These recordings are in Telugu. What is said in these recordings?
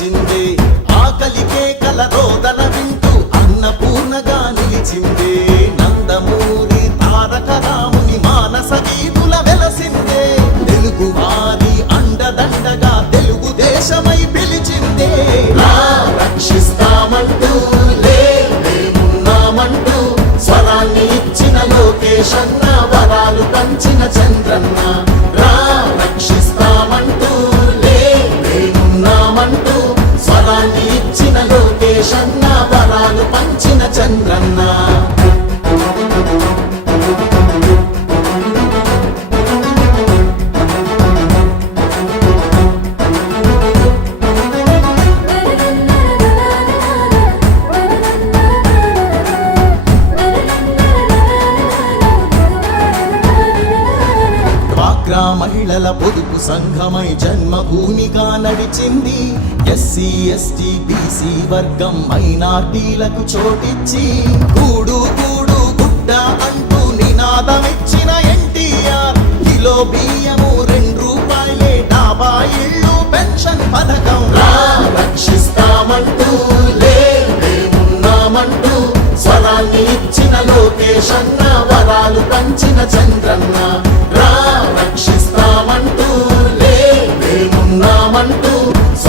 నిలిచింది. ఆకలికే కలరోదన వింటూ అన్నపూర్ణగా నిలిచింది. నందమూరి తారక రాముని మానస వీధుల వెలసిందే. తెలుగువారి అండదండగా తెలుగుదేశమై చంద్రన్న. డ్వాక్రా మహిళల పొదుపు సంఘమై జన్మభూమిగా నడిచింది. ఎస్సీ ఎస్టీ బీసీ వర్గం మైనార్టీలకు చోటిచ్చి. కూడు కూడు గుడ్డ అంటూ నినాదమిచ్చిన ఎన్టీఆర్. కిలో బియ్యము రెండు రూపాయలే డాబా ఇళ్ళు పెన్షన్ పథకం రక్షిస్తామంటూ లేమంటూ ఉన్నామంటూ స్వరాన్ని ఇచ్చిన లోకేష్ అన్న వరాలు పంచిన చంద్ర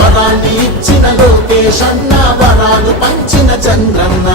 వరాన్ని ఇచ్చిన లోకేష్ అన్న వరాలు పంచిన చంద్రన్న.